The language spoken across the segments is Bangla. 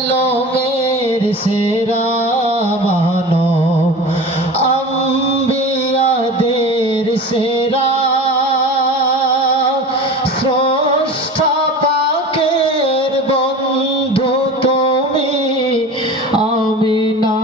আলমের সেরা মানব। আম্বিয়াদের সেরা। স্রষ্টা পাকের বন্ধু তুমি। আমি না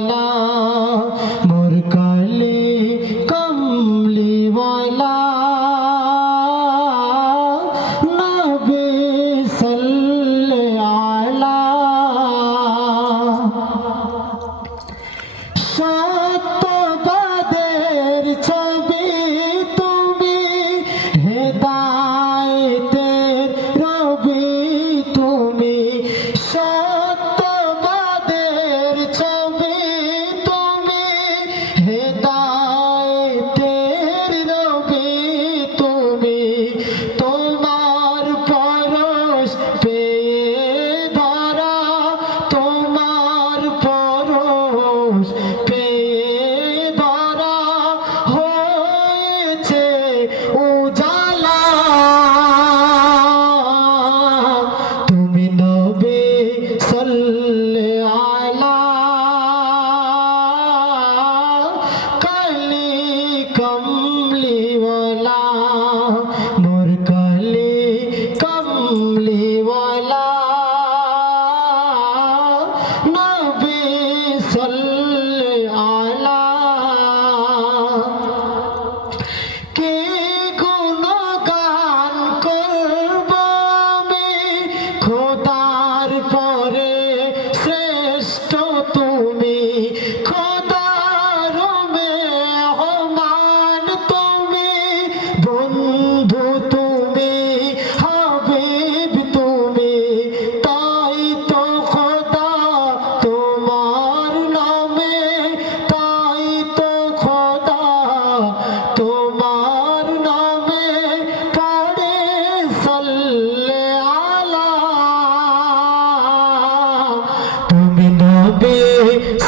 ওয়ালা মোর কালে কমলি ওয়ালা নবী না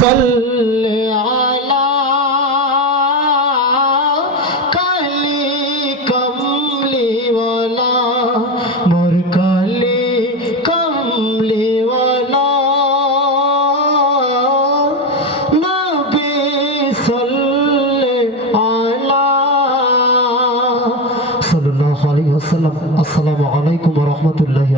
صل على কালি কমলি ওয়ালা মোর কালি কমলি ওয়ালা আলা সাল্লাল্লাহু আলাইহি ওয়াসাল্লাম আসসালামু আলাইকুম ওয়া রাহমাতুল্লাহি